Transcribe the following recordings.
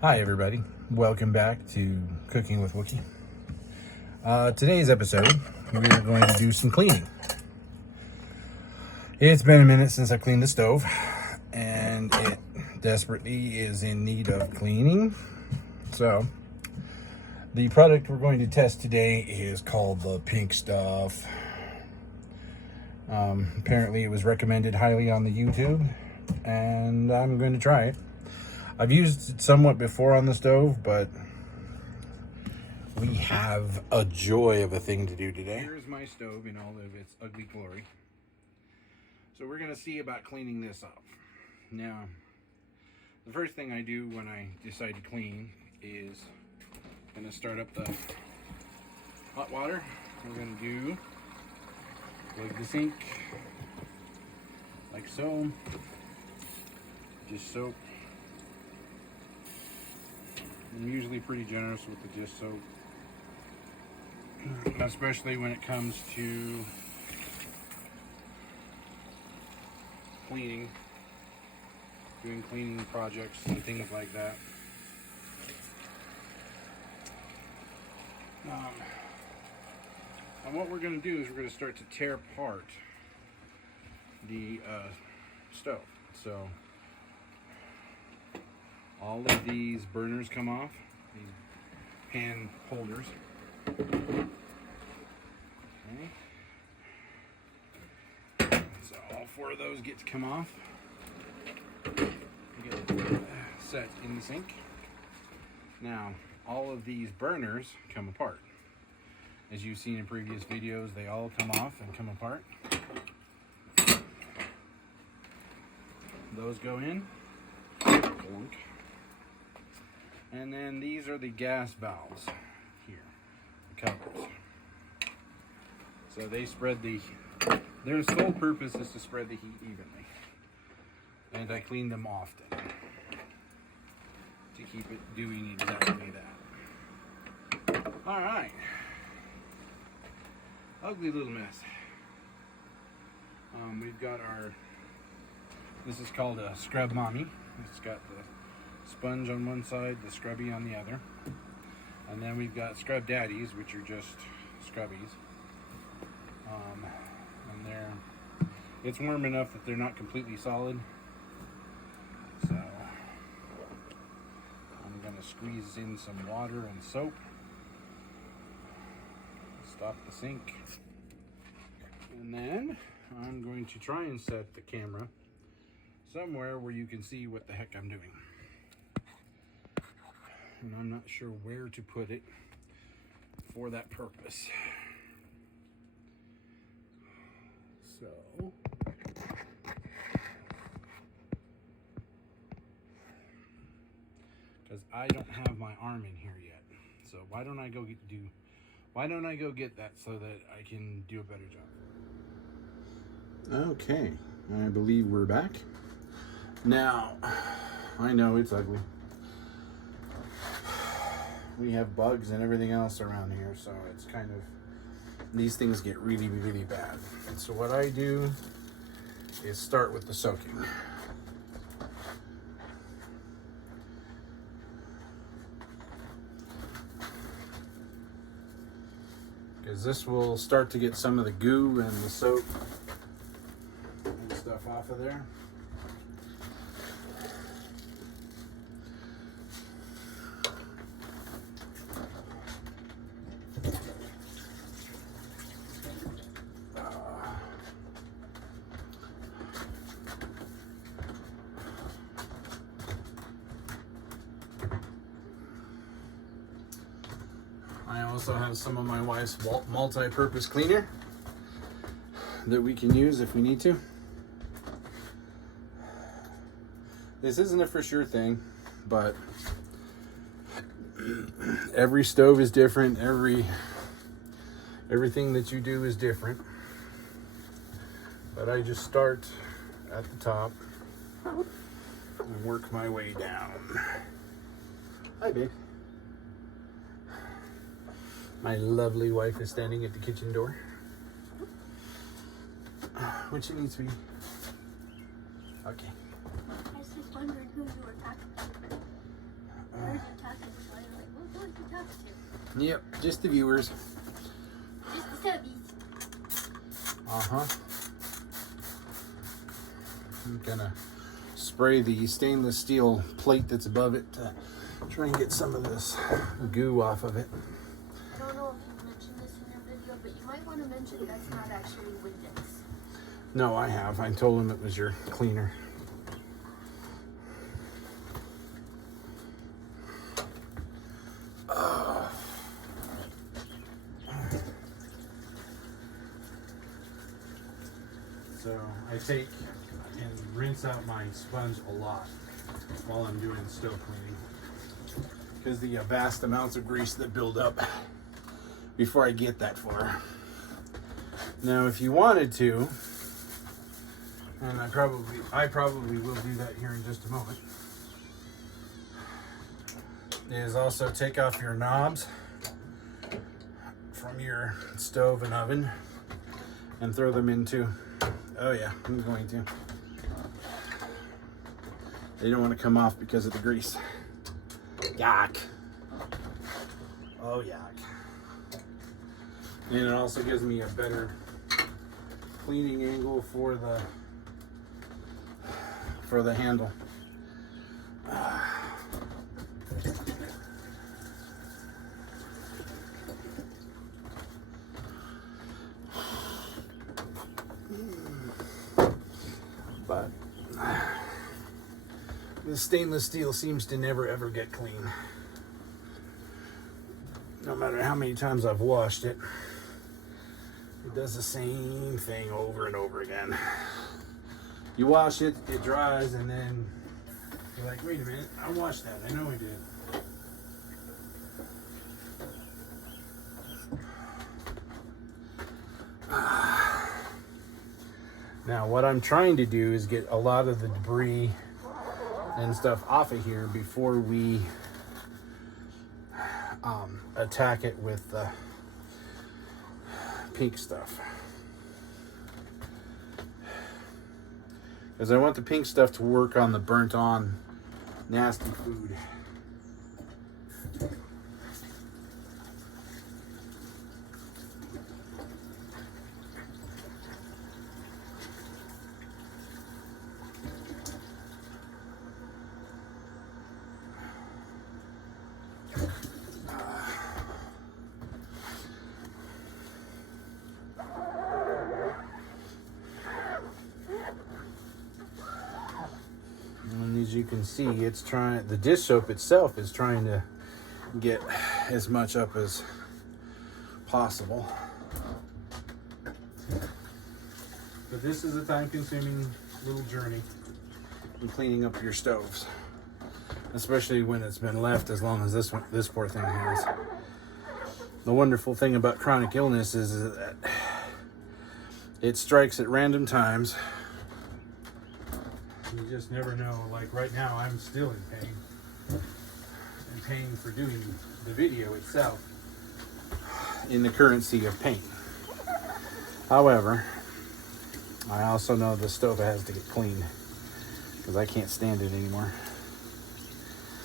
Hi everybody, welcome back to Cooking with Wookiee. Today's episode, we are going to do some cleaning. It's been a minute since I cleaned the stove, and it desperately is in need of cleaning. So, the product we're going to test today is called the pink stuff. Apparently it was recommended highly on the YouTube, and I'm going to try it. I've used it somewhat before on the stove, but we have a joy of a thing to do today. Here's my stove in all of its ugly glory. So we're going to see about cleaning this up. Now, the first thing I do when I decide to clean is I'm going to start up the hot water. We're going to do plug the sink like so. Just soap. I'm usually pretty generous with the dish soap, especially when it comes to cleaning, doing cleaning projects and things like that. And what we're going to do is we're going to start to tear apart the stove. So all of these burners come off, these pan holders. Okay. So all four of those get to come off. Get it set in the sink. Now, all of these burners come apart. As you've seen in previous videos, they all come off and come apart. Those go in. Plunk. And then these are the gas valves here, the covers. So they spread their sole purpose is to spread the heat evenly. And I clean them often to keep it doing exactly that. All right. Ugly little mess. We've got this is called a scrub mommy. It's got the sponge on one side, the scrubby on the other. And then we've got scrub daddies, which are just scrubbies. And it's warm enough that they're not completely solid. So I'm gonna squeeze in some water and soap. Stop the sink. And then I'm going to try and set the camera somewhere where you can see what the heck I'm doing. And I'm not sure where to put it for that purpose. So, because I don't have my arm in here yet. So why don't I go get that so that I can do a better job? Okay, I believe we're back. Now, I know it's ugly. We have bugs and everything else around here, so it's kind of, these things get really, really bad. So what I do is start with the soaking. Because this will start to get some of the goo and the soap and stuff off of there. I also have some of my wife's multi-purpose cleaner that we can use if we need to. This isn't a for sure thing, but every stove is different. Everything that you do is different. But I just start at the top and work my way down. Hi, babe. My lovely wife is standing at the kitchen door. What she needs, sweetie? Okay. I was just wondering who you were talking to. Yep, just the viewers. Just the subbies. Uh-huh. I'm gonna spray the stainless steel plate that's above it to try and get some of this goo off of it. I don't know if you've mentioned this in your video, but you might want to mention that's not actually Windex. No, I have. I told him it was your cleaner. So I take and rinse out my sponge a lot while I'm doing stove cleaning, because the vast amounts of grease that build up before I get that far. Now, if you wanted to, and I probably will do that here in just a moment, is also take off your knobs from your stove and oven and throw them into, oh yeah, I'm going to. They don't want to come off because of the grease. Yuck. Oh, yuck. And it also gives me a better cleaning angle for the handle. But the stainless steel seems to never ever get clean. No matter how many times I've washed it, it does the same thing over and over again. You wash it, it dries, and then you're like, wait a minute, I washed that. I know I did. Now, what I'm trying to do is get a lot of the debris and stuff off of here before we attack it with the pink stuff. Because I want the pink stuff to work on the burnt on nasty food. And as you can see, it's trying, the dish soap itself is trying to get as much up as possible. But this is a time-consuming little journey in cleaning up your stoves, especially when it's been left as long as this poor thing has. The wonderful thing about chronic illness is that it strikes at random times. You just never know. Like right now, I'm still in pain. I'm paying for doing the video itself in the currency of pain. However, I also know the stove has to get cleaned because I can't stand it anymore.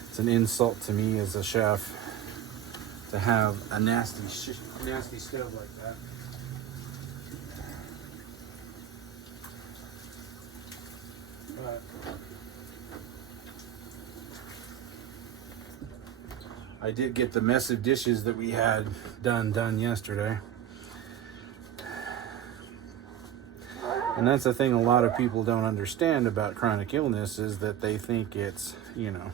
It's an insult to me as a chef to have a nasty stove like that. But I did get the mess of dishes that we had done yesterday. And that's the thing a lot of people don't understand about chronic illness, is that they think it's, you know,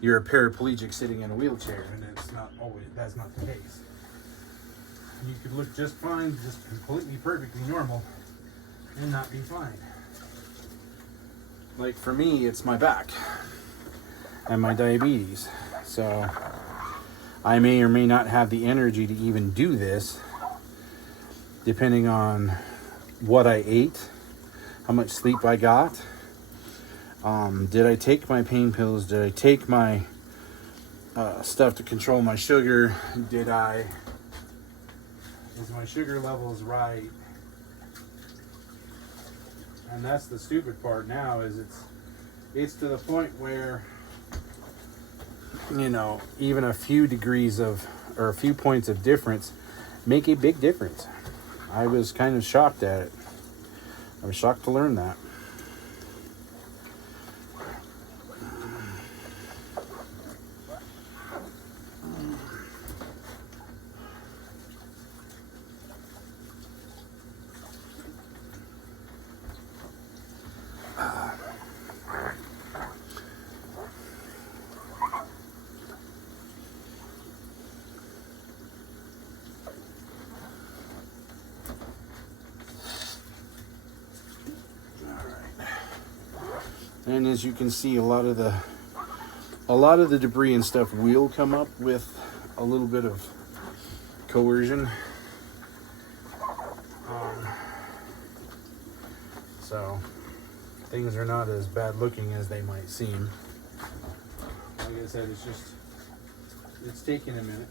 you're a paraplegic sitting in a wheelchair, and it's not always, that's not the case. You could look just fine, just completely perfectly normal, and not be fine. Like for me, it's my back and my diabetes. So I may or may not have the energy to even do this, depending on what I ate, how much sleep I got. Did I take my pain pills? Did I take my stuff to control my sugar? Is my sugar levels right? And that's the stupid part now, is it's to the point where, you know, even a few degrees of or a few points of difference make a big difference. I was kind of shocked at it. I was shocked to learn that. And as you can see, a lot of the debris and stuff will come up with a little bit of coercion. So things are not as bad looking as they might seem. Like I said, it's taking a minute.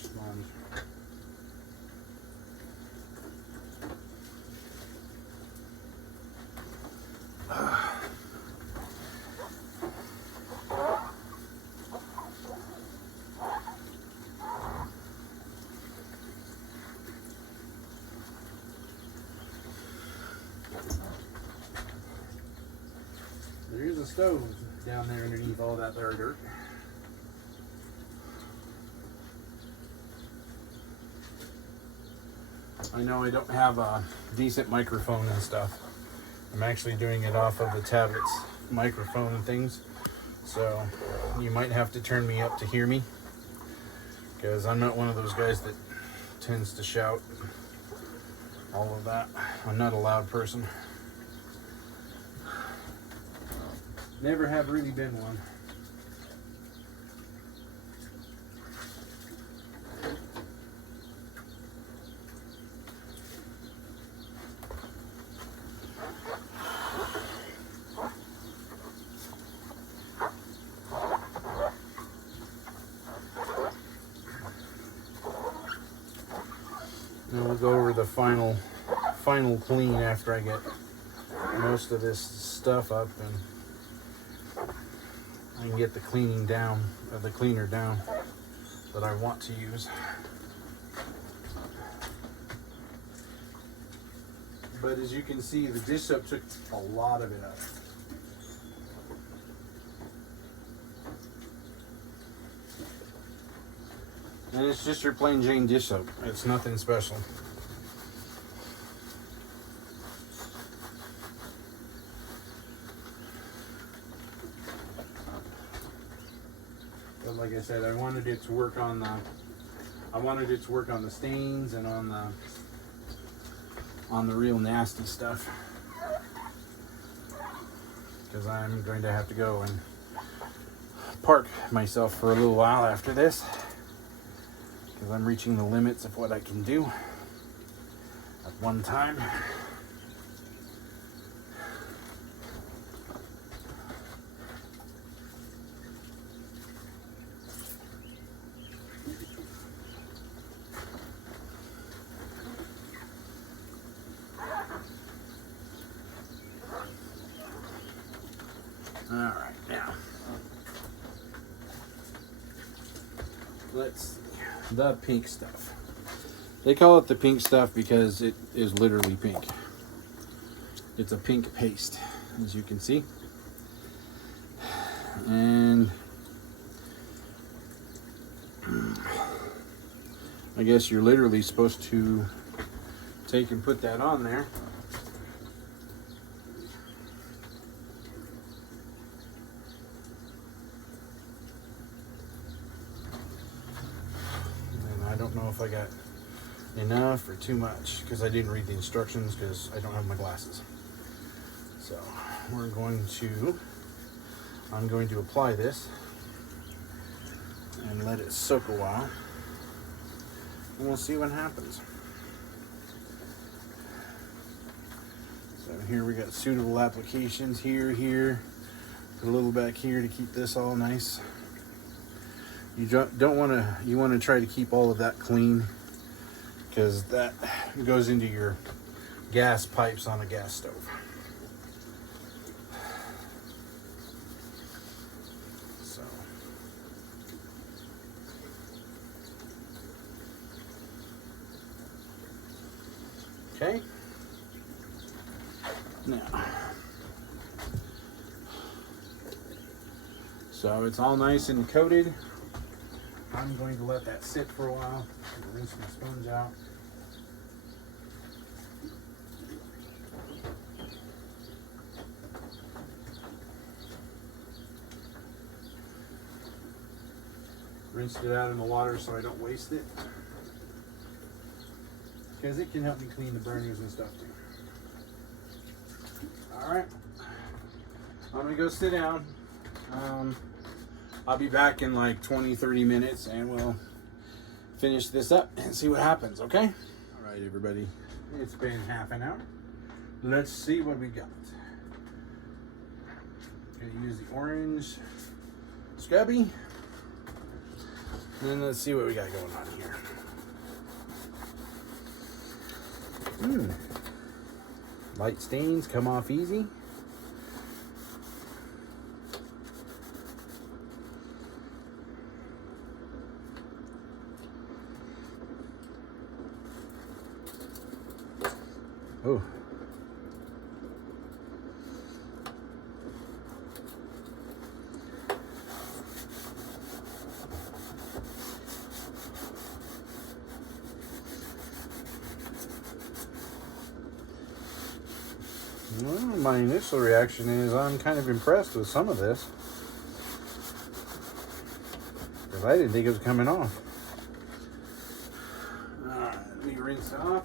Sponge. There is a stove down there underneath all that there dirt. I know I don't have a decent microphone and stuff. I'm actually doing it off of the tablet's microphone and things. So you might have to turn me up to hear me, because I'm not one of those guys that tends to shout all of that. I'm not a loud person. Never have really been one. And we'll go over the final clean after I get most of this stuff up and I can get the cleaner down that I want to use. But as you can see, the dish soap took a lot of it out. And it's just your plain Jane dish soap. It's nothing special. But like I said, I wanted it to work on the stains and on the real nasty stuff. Because I'm going to have to go and park myself for a little while after this. Because I'm reaching the limits of what I can do at one time. All right, now let's see. The pink stuff. They call it the pink stuff because it is literally pink. It's a pink paste, as you can see. And I guess you're literally supposed to take and put that on there. I don't know if I got enough or too much, because I didn't read the instructions because I don't have my glasses. So I'm going to apply this and let it soak a while, and we'll see what happens. So here we got suitable applications here, put a little back here to keep this all nice. You don't want to, you want to try to keep all of that clean, because that goes into your gas pipes on a gas stove. So okay, now so it's all nice and coated. I'm going to let that sit for a while. Rinse my sponge out. Rinsed it out in the water so I don't waste it, because it can help me clean the burners and stuff too. Alright, I'm gonna go sit down. I'll be back in like 20-30 minutes and we'll finish this up and see what happens, okay? Alright everybody, it's been half an hour. Let's see what we got. Gonna use the orange scrubby. And then let's see what we got going on here. Light stains come off easy. Oh. Well, my initial reaction is I'm kind of impressed with some of this, because I didn't think it was coming off. Alright, let me rinse it off.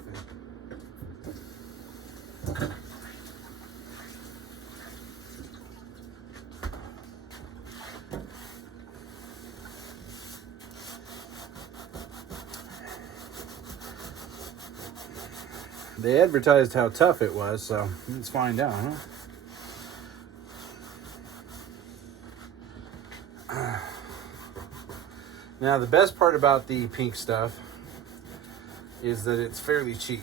They advertised how tough it was, so let's find out, huh? Now, the best part about the pink stuff is that it's fairly cheap.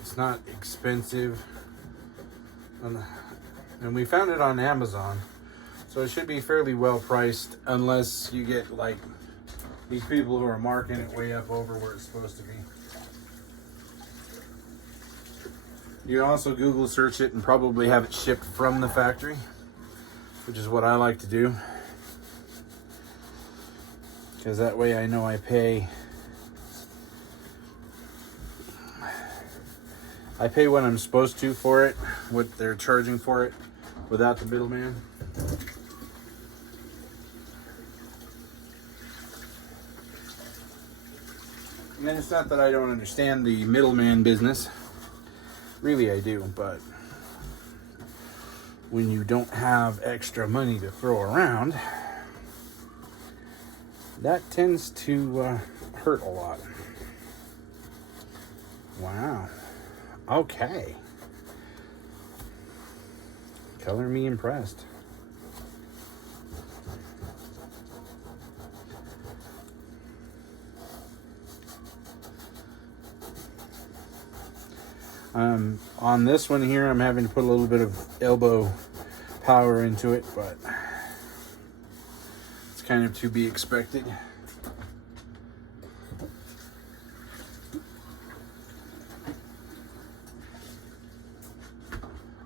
It's not expensive. And we found it on Amazon, so it should be fairly well priced, unless you get like these people who are marking it way up over where it's supposed to be. You can also Google search it and probably have it shipped from the factory, which is what I like to do, because that way I know I pay what I'm supposed to for it, what they're charging for it, without the middleman. And it's not that I don't understand the middleman business. Really, I do, but when you don't have extra money to throw around, that tends to hurt a lot. Wow. Okay. Color me impressed. On this one here, I'm having to put a little bit of elbow power into it, but it's kind of to be expected.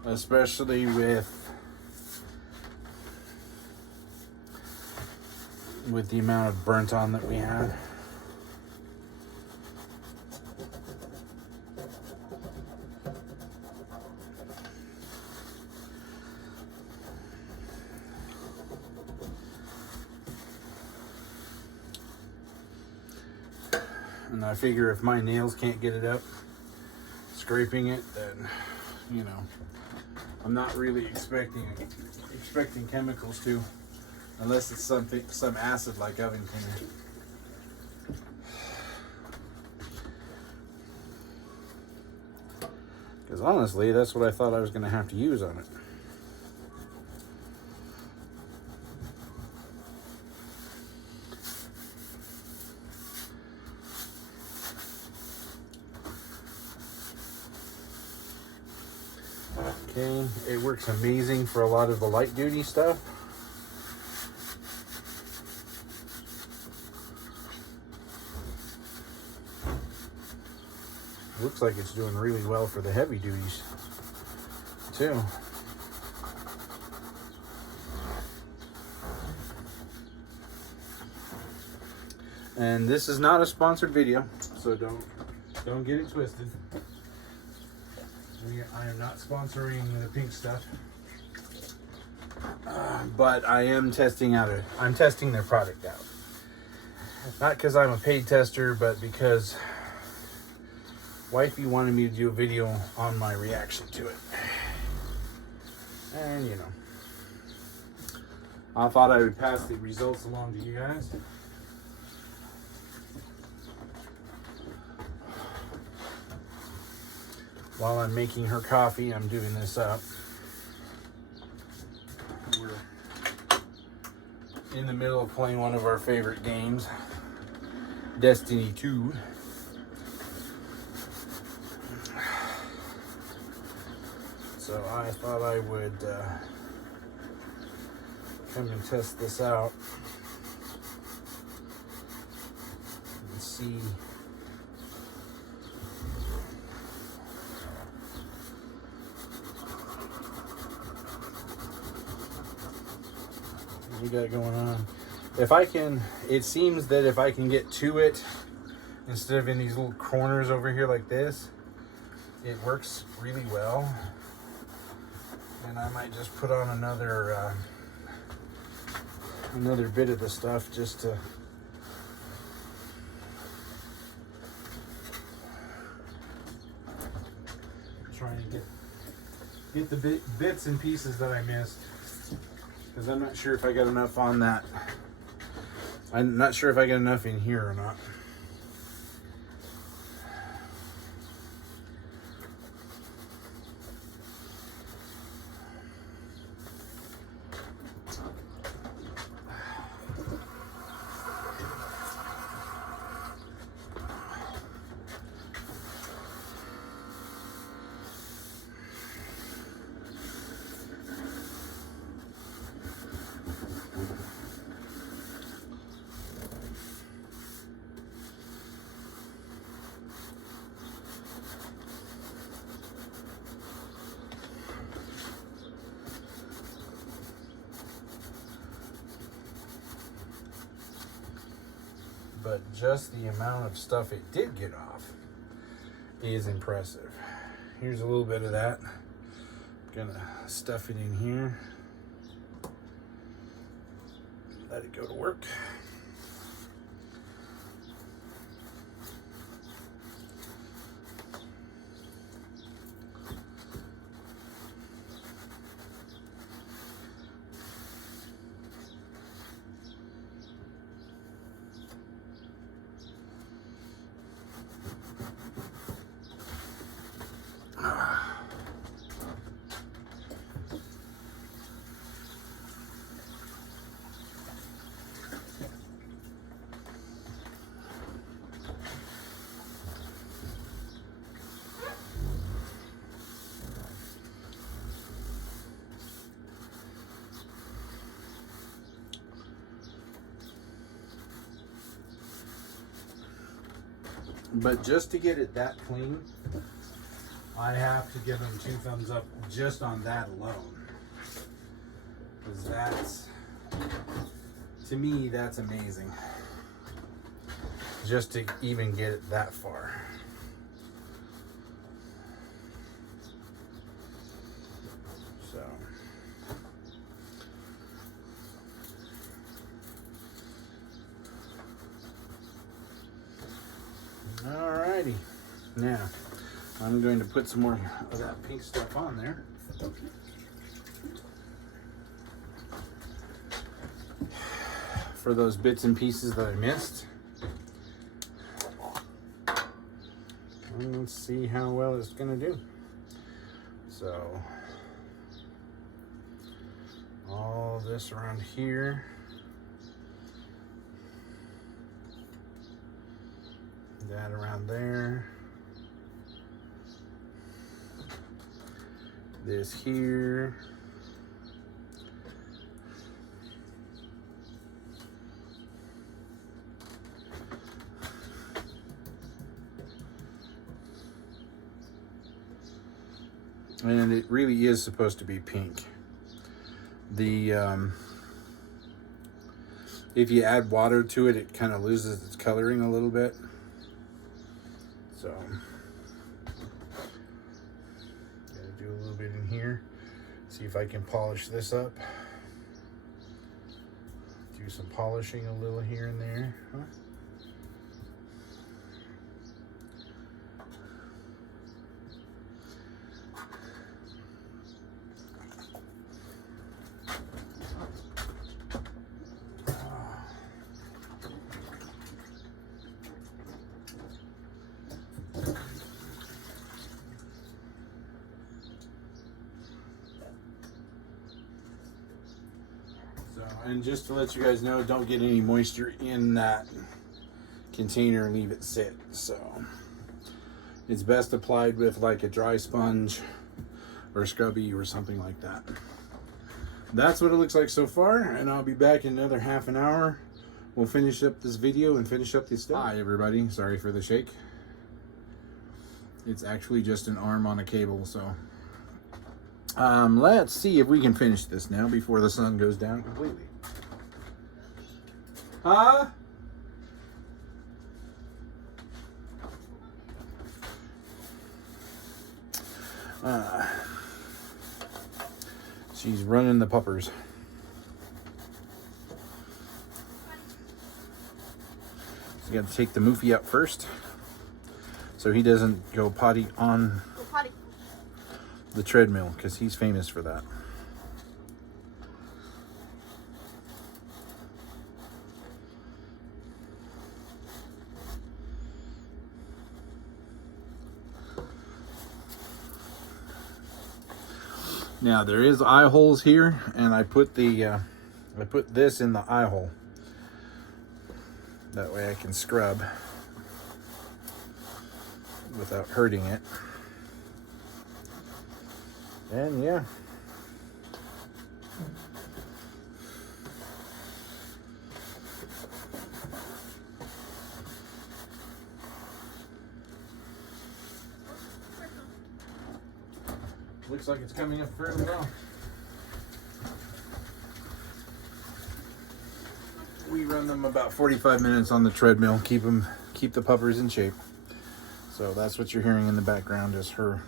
Especially with the amount of burnt on that we have. And I figure if my nails can't get it up, scraping it, then, you know, I'm not really expecting chemicals to, unless it's some acid like oven cleaner. Because honestly, that's what I thought I was going to have to use on it. Okay, it works amazing for a lot of the light duty stuff. Looks like it's doing really well for the heavy duties too. And this is not a sponsored video, so don't get it twisted. I am not sponsoring the pink stuff, but I am testing their product out. Not because I'm a paid tester, but because wifey wanted me to do a video on my reaction to it. And you know, I thought I would pass the results along to you guys. While I'm making her coffee, I'm doing this up. We're in the middle of playing one of our favorite games, Destiny 2. So I thought I would come and test this out and see what we got going on. If I can, it seems that if I can get to it instead of in these little corners over here like this, it works really well. And I might just put on another bit of the stuff just to try and get the bits and pieces that I missed. Because I'm not sure if I got enough on that. I'm not sure if I got enough in here or not. But just the amount of stuff it did get off is impressive. Here's a little bit of that. I'm gonna stuff it in here. Let it go to work. But just to get it that clean, I have to give them 2 thumbs up just on that alone. Because that's, to me, that's amazing. Just to even get it that far. So. Now, I'm going to put some more of that pink stuff on there. For those bits and pieces that I missed. And let's see how well it's gonna do. So, all this around here. That around there. This here. And it really is supposed to be pink. If you add water to it, it kind of loses its coloring a little bit. So, gotta do a little bit in here. See if I can polish this up. Do some polishing a little here and there. Huh? And just to let you guys know, don't get any moisture in that container and leave it sit. So it's best applied with like a dry sponge or scrubby or something like that. That's what it looks like so far, and I'll be back in another half an hour. We'll finish up this video and finish up this stuff. Hi everybody, sorry for the shake. It's actually just an arm on a cable, so let's see if we can finish this now before the sun goes down completely. Huh? She's running the puppers. So you got to take the Moofy out first, so he doesn't go potty on the treadmill, because he's famous for that. Now there is eye holes here, and I put this in the eye hole. That way I can scrub without hurting it. And yeah. Looks like it's coming up fairly well. We run them about 45 minutes on the treadmill, keep the puppers in shape. So that's what you're hearing in the background, is her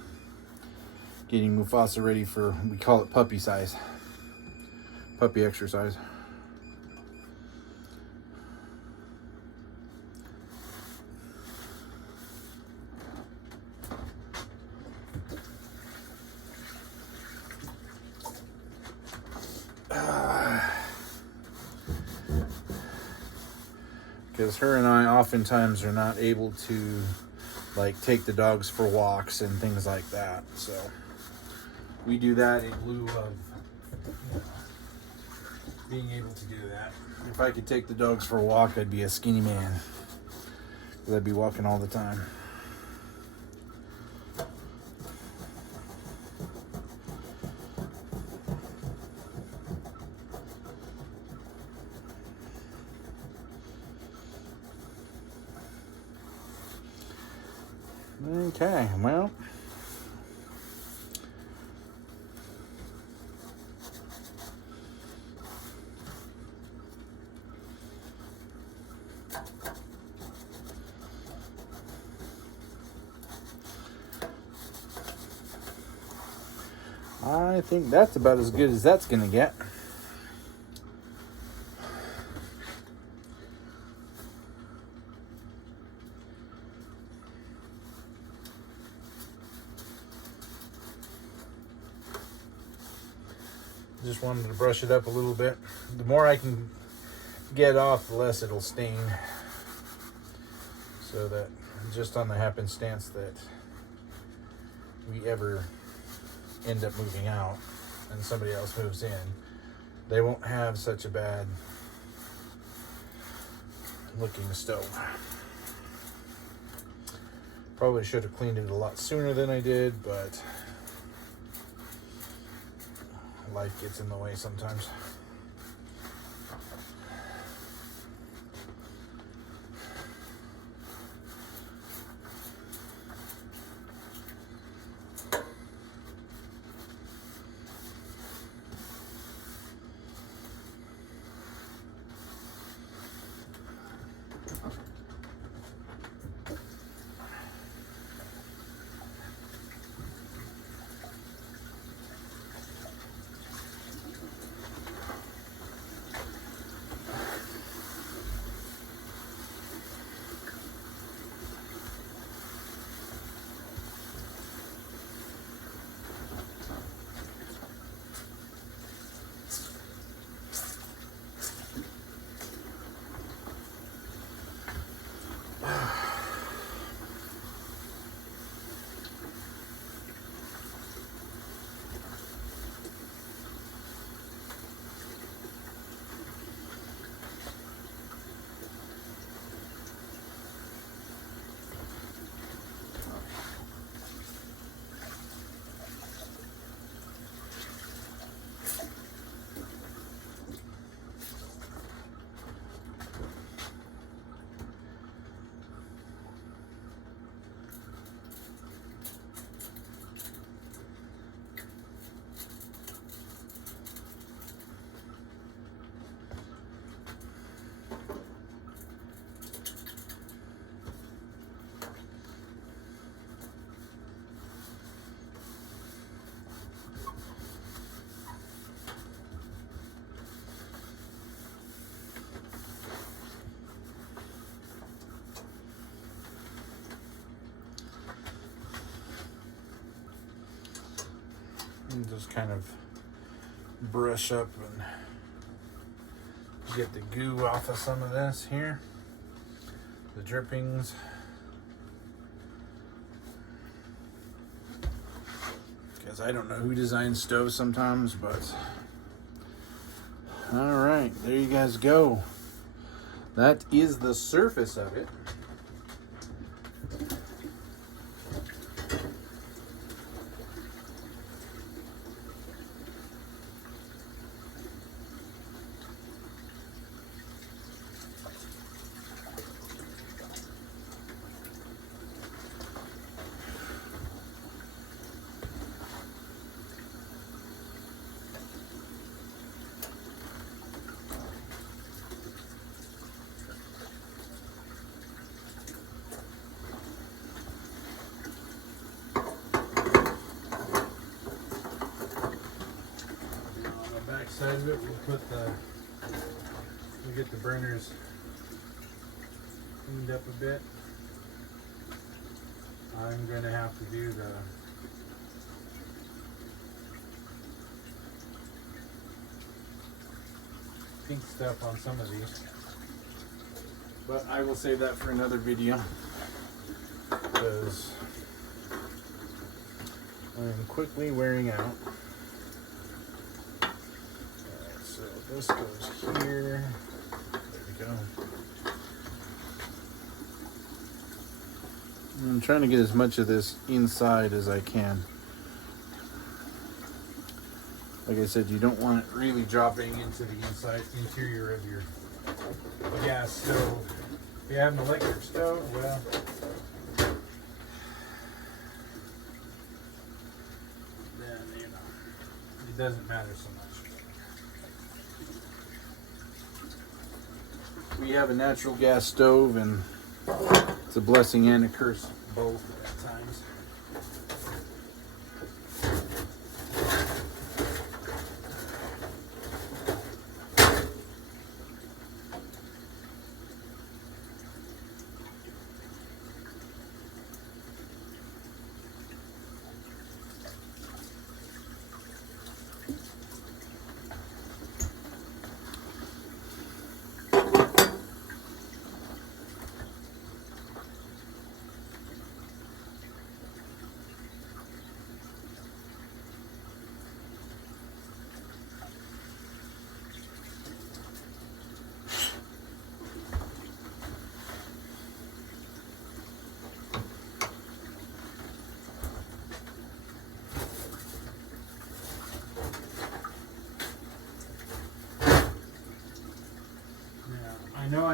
getting Mufasa ready for, we call it puppy size, puppy exercise. Because her and I oftentimes are not able to like take the dogs for walks and things like that. So we do that in lieu of being able to do that. If I could take the dogs for a walk, I'd be a skinny man, because I'd be walking all the time. Okay, well, I think that's about as good as that's gonna get. Just wanted to brush it up a little bit. The more I can get off, the less it'll stain. So that just on the happenstance that we ever end up moving out and somebody else moves in, they won't have such a bad looking stove. Probably should have cleaned it a lot sooner than I did, but life gets in the way sometimes. And just kind of brush up and get the goo off of some of this here, the drippings. Because I don't know who designs stoves sometimes, but all right, there you guys go. That is the surface of it. Side of it, we'll get the burners cleaned up a bit. I'm gonna have to do the pink stuff on some of these, but I will save that for another video because I'm quickly wearing out. This goes here. There we go. I'm trying to get as much of this inside as I can. Like I said, you don't want it really dropping into the interior of your gas stove. If you have an electric stove, well, then, you know, it doesn't matter so much. We have a natural gas stove, and it's a blessing and a curse both at times.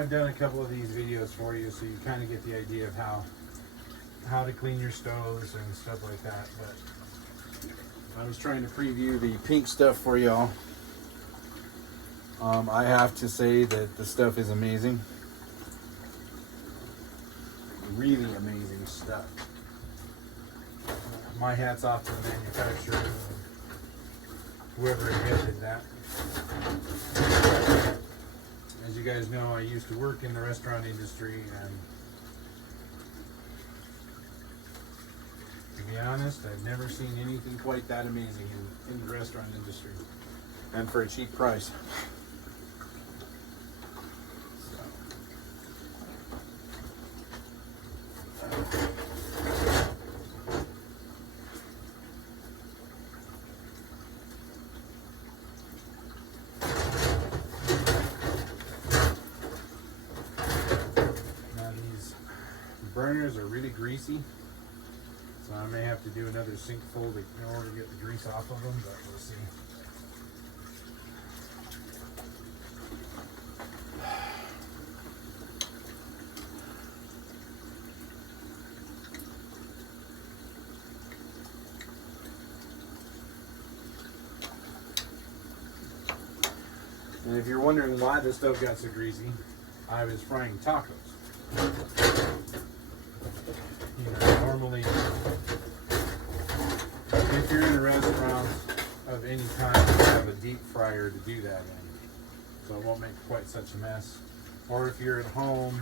I've done a couple of these videos for you, so you kind of get the idea of how to clean your stoves and stuff like that. But I was trying to preview the pink stuff for y'all. I have to say that the stuff is amazing. Really amazing stuff. My hat's off to the manufacturer, whoever invented that. As you guys know, I used to work in the restaurant industry, and to be honest, I've never seen anything quite that amazing in the restaurant industry, and for a cheap price. Burners are really greasy, so I may have to do another sink full in order to get the grease off of them, but we'll see. And if you're wondering why the stove got so greasy, I was frying tacos. Normally, if you're in a restaurant of any kind, you have a deep fryer to do that in, so it won't make quite such a mess. Or if you're at home,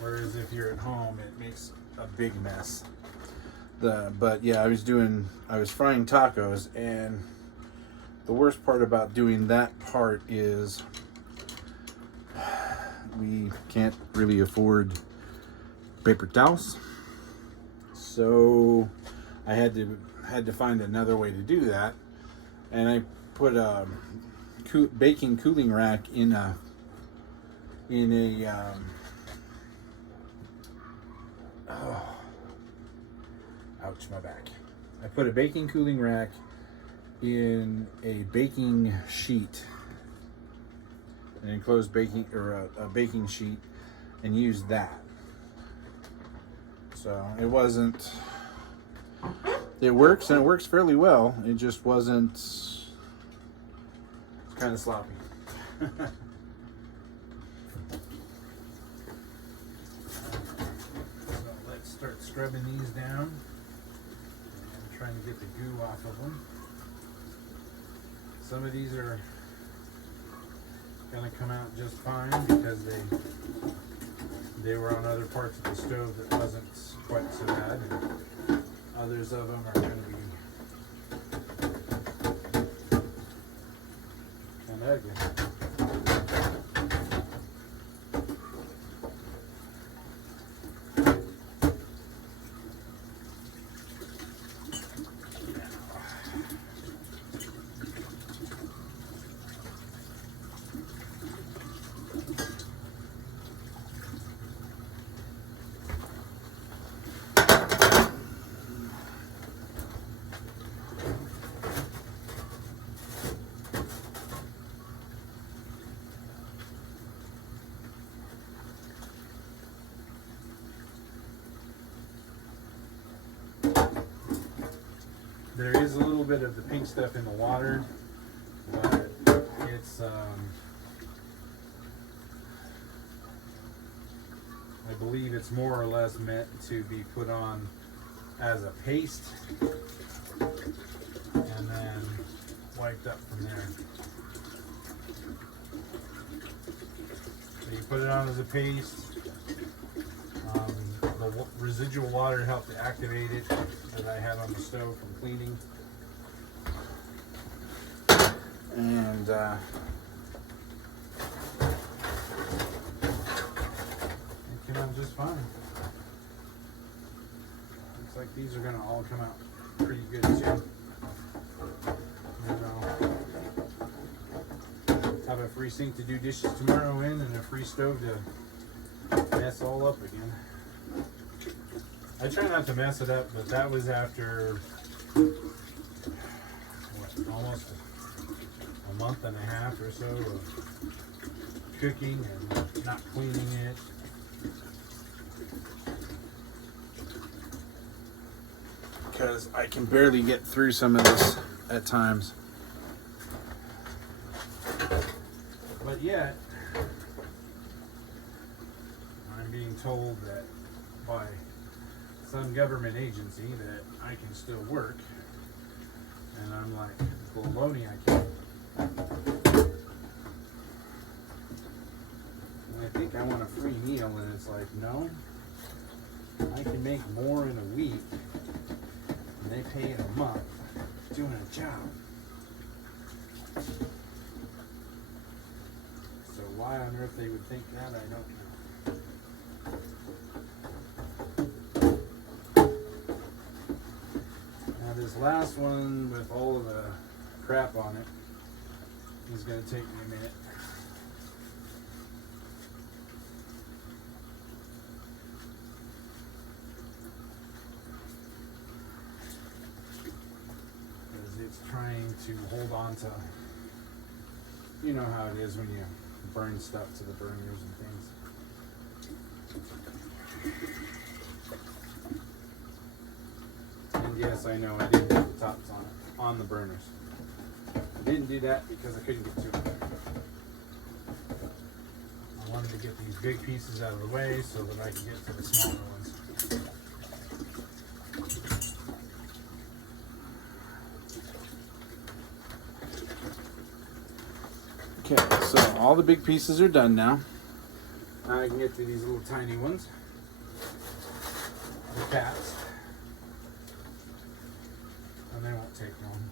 whereas if you're at home, it makes a big mess. But yeah, I was frying tacos, and the worst part about doing that part is we can't really afford paper towels, so I had to find another way to do that, and I put a baking cooling rack in a ouch, my back. I put a baking cooling rack in a baking sheet, an enclosed baking or a baking sheet, and used that. So it wasn't, it works, and it works fairly well. It just wasn't, it's kind of sloppy. So let's start scrubbing these down and trying to get the goo off of them. Some of these are gonna come out just fine because they were on other parts of the stove that wasn't quite so bad, and others of them are going to be kind of ugly. There is a little bit of the pink stuff in the water, but it's I believe it's more or less meant to be put on as a paste and then wiped up from there. So you put it on as a paste. The residual water helped to activate it that I had on the stove from cleaning. And it came out just fine. Looks like these are going to all come out pretty good too. Have a free sink to do dishes tomorrow in, and a free stove to mess all up again. I try not to mess it up, but that was after almost a month and a half or so of cooking and not cleaning it. Because I can barely get through some of this at times. But yet, I'm being told that by some government agency that I can still work. And I'm like, baloney, I can't. And I think I want a free meal, and it's like, no, I can make more in a week than they pay in a month doing a job. So why on earth they would think that, I don't know. Now this last one with all of the crap on it is going to take me a minute. Because it's trying to hold on to, you know how it is when you burn stuff to the burners and things. And yes, I know I didn't put the tops on the burners. I didn't do that because I couldn't get to it. I wanted to get these big pieces out of the way so that I could get to the smaller ones. Okay, so all the big pieces are done now. Now I can get to these little tiny ones. The caps. And they won't take long.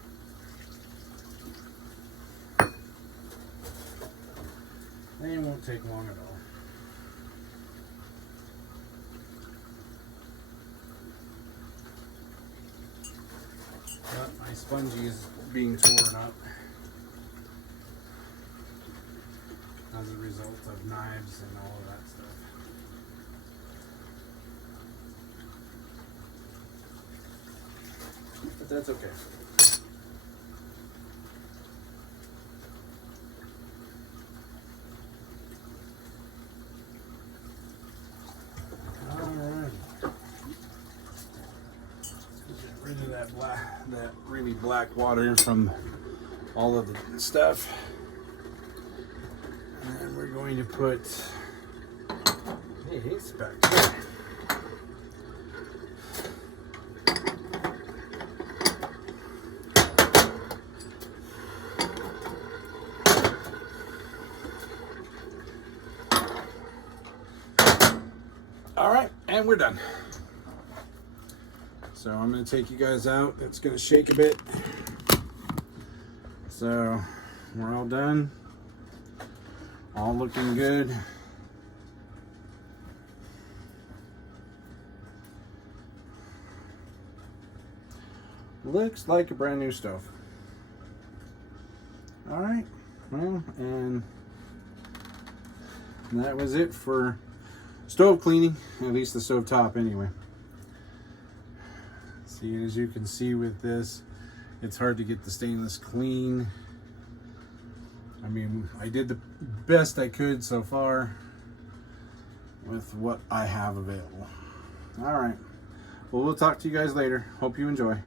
They won't take long at all. But my spongy is being torn up as a result of knives and all of that stuff. But that's okay. That really black water from all of the stuff, and we're going to put it's back there. All right, and we're done. So I'm going to take you guys out. It's going to shake a bit. So we're all done. All looking good. Looks like a brand new stove. All right. Well, and that was it for stove cleaning. At least the stove top anyway. See, as you can see with this, it's hard to get the stainless clean. I mean, I did the best I could so far with what I have available. All right. Well, we'll talk to you guys later. Hope you enjoy.